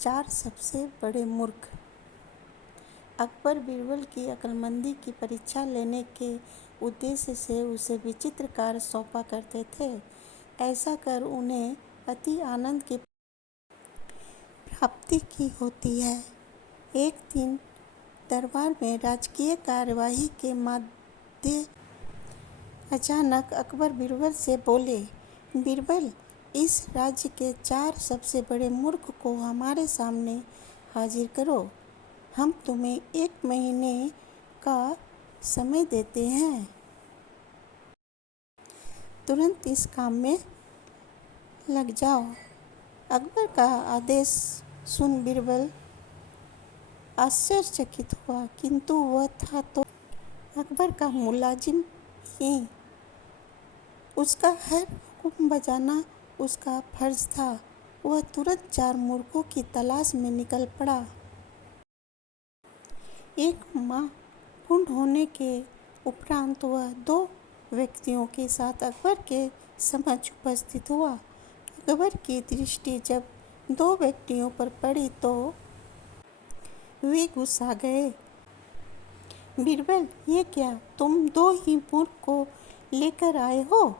चार सबसे बड़े मूर्ख। अकबर बीरबल की अक्लमंदी की परीक्षा लेने के उद्देश्य से उसे विचित्र कार्य सौंपा करते थे। ऐसा कर उन्हें अति आनंद की प्राप्ति की होती है। एक दिन दरबार में राजकीय कार्यवाही के मध्य अचानक अकबर बीरबल से बोले, बीरबल, इस राज्य के चार सबसे बड़े मूर्ख को हमारे सामने हाजिर करो। हम तुम्हें 1 महीने का समय देते हैं। तुरंत इस काम में लग जाओ। अकबर का आदेश सुन बीरबल आश्चर्यचकित हुआ, किंतु वह था तो अकबर का मुलाजिम ही। उसका हर हुक्म बजाना उसका फर्ज था। वह तुरंत 4 मूर्खों की तलाश में निकल पड़ा। 1 माह पूर्ण होने के उपरांत वह 2 व्यक्तियों के साथ अकबर के समक्ष उपस्थित हुआ। अकबर की दृष्टि जब 2 व्यक्तियों पर पड़ी तो वे गुस्सा गए। बीरबल, ये क्या, तुम 2 ही मूर्ख को लेकर आए हो?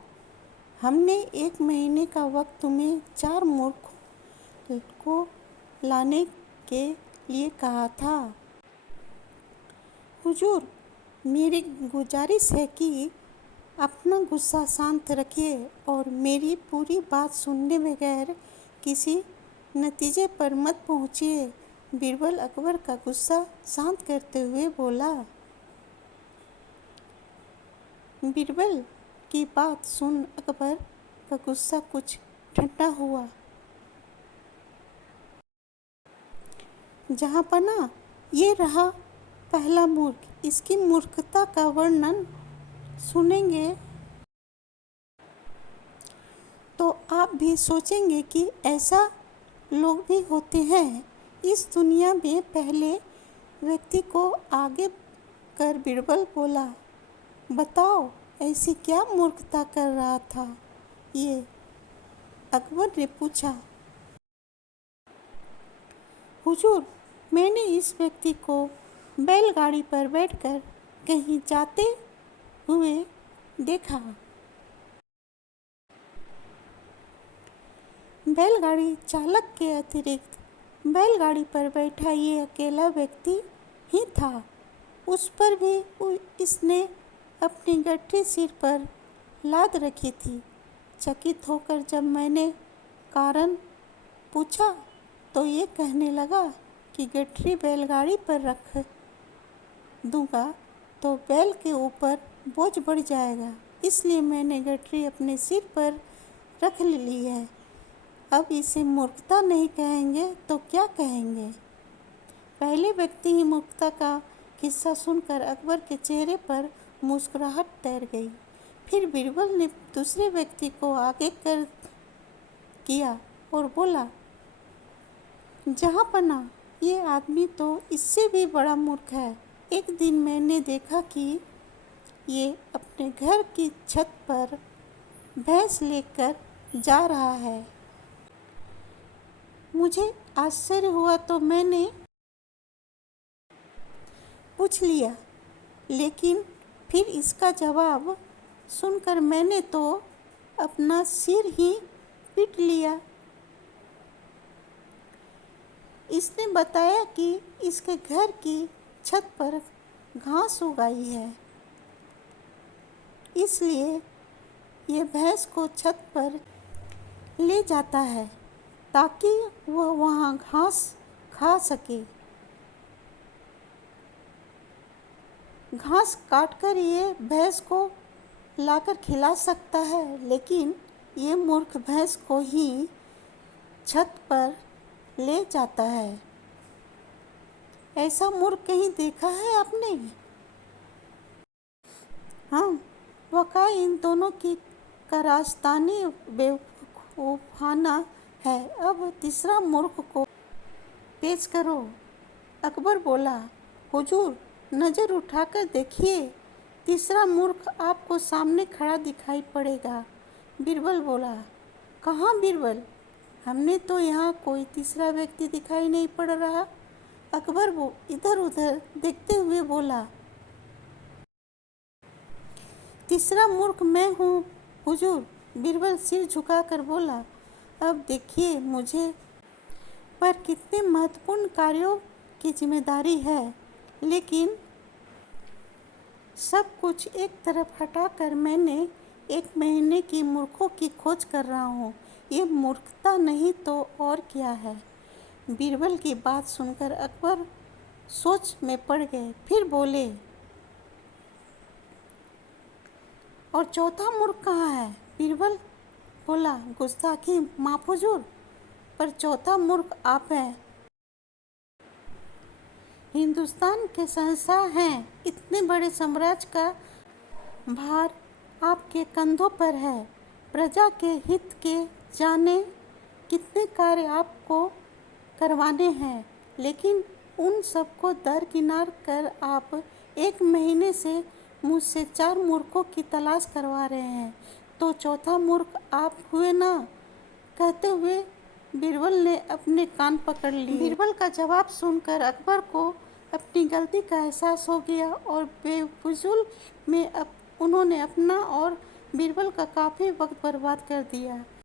हमने 1 महीने का वक्त तुम्हें 4 मूर्खों को लाने के लिए कहा था। हुजूर, मेरी गुजारिश है कि अपना गुस्सा शांत रखिए और मेरी पूरी बात सुनने बगैर किसी नतीजे पर मत पहुंचिए। बीरबल अकबर का गुस्सा शांत करते हुए बोला। बीरबल की बात सुन अकबर का गुस्सा कुछ ठंडा हुआ। जहाँपनाह, ये रहा पहला मूर्ख। इसकी मूर्खता का वर्णन सुनेंगे तो आप भी सोचेंगे कि ऐसा लोग भी होते हैं इस दुनिया में। पहले व्यक्ति को आगे कर बीरबल बोला, बताओ, ऐसी क्या मूर्खता कर रहा था ये? अकबर ने पूछा। हुजूर, मैंने इस व्यक्ति को बैलगाड़ी पर बैठकर कहीं जाते हुए देखा। बैलगाड़ी चालक के अतिरिक्त बैलगाड़ी पर बैठा ये अकेला व्यक्ति ही था। उस पर भी इसने अपनी गठरी सिर पर लाद रखी थी। चकित होकर जब मैंने कारण पूछा तो ये कहने लगा कि गठरी बैलगाड़ी पर रख दूंगा तो बैल के ऊपर बोझ बढ़ जाएगा, इसलिए मैंने गठरी अपने सिर पर रख ली है। अब इसे मूर्खता नहीं कहेंगे तो क्या कहेंगे? पहले व्यक्ति ही मूर्खता का किस्सा सुनकर अकबर के चेहरे पर मुस्कुराहट तैर गई। फिर बीरबल ने दूसरे व्यक्ति को आगे कर किया और बोला, जहाँपनाह, ये आदमी तो इससे भी बड़ा मूर्ख है। एक दिन मैंने देखा कि ये अपने घर की छत पर भैंस लेकर जा रहा है। मुझे आश्चर्य हुआ तो मैंने पूछ लिया, लेकिन फिर इसका जवाब सुनकर मैंने तो अपना सिर ही पीट लिया। इसने बताया कि इसके घर की छत पर घास उगाई है, इसलिए ये भैंस को छत पर ले जाता है ताकि वह वहाँ घास खा सके। घास काटकर ये भैंस को लाकर खिला सकता है, लेकिन ये मूर्ख भैंस को ही छत पर ले जाता है। ऐसा मूर्ख कहीं देखा है आपने? हाँ, वाकई इन दोनों की कारस्तानी बेवकूफाना है। अब तीसरा मूर्ख को पेश करो। अकबर बोला, हुजूर, नज़र उठाकर देखिए, तीसरा मूर्ख आपको सामने खड़ा दिखाई पड़ेगा। बीरबल बोला, कहाँ बीरबल? हमने तो यहाँ कोई तीसरा व्यक्ति दिखाई नहीं पड़ रहा। अकबर वो इधर उधर देखते हुए बोला, तीसरा मूर्ख मैं हूँ हुजूर। बीरबल सिर झुकाकर बोला, अब देखिए मुझे पर कितने महत्वपूर्ण कार्यों की जिम्मेदारी है, लेकिन सब कुछ एक तरफ हटाकर मैंने 1 महीने की मूर्खों की खोज कर रहा हूँ। ये मूर्खता नहीं तो और क्या है। बीरबल की बात सुनकर अकबर सोच में पड़ गए। फिर बोले, और चौथा मूर्ख कहाँ है? बीरबल बोला, गुस्ताखी माफ हुजूर, पर चौथा मूर्ख आप हैं। हिंदुस्तान के शहंशाह हैं, इतने बड़े साम्राज्य का भार आपके कंधों पर है। प्रजा के हित के जाने कितने कार्य आपको करवाने हैं, लेकिन उन सबको दरकिनार कर आप 1 महीने से मुझसे 4 मूर्खों की तलाश करवा रहे हैं, तो चौथा मूर्ख आप हुए ना। कहते हुए बीरबल ने अपने कान पकड़ लिए। बीरबल का जवाब सुनकर अकबर को अपनी गलती का एहसास हो गया और बेफिजूल में उन्होंने अपना और बीरबल का काफ़ी वक्त बर्बाद कर दिया।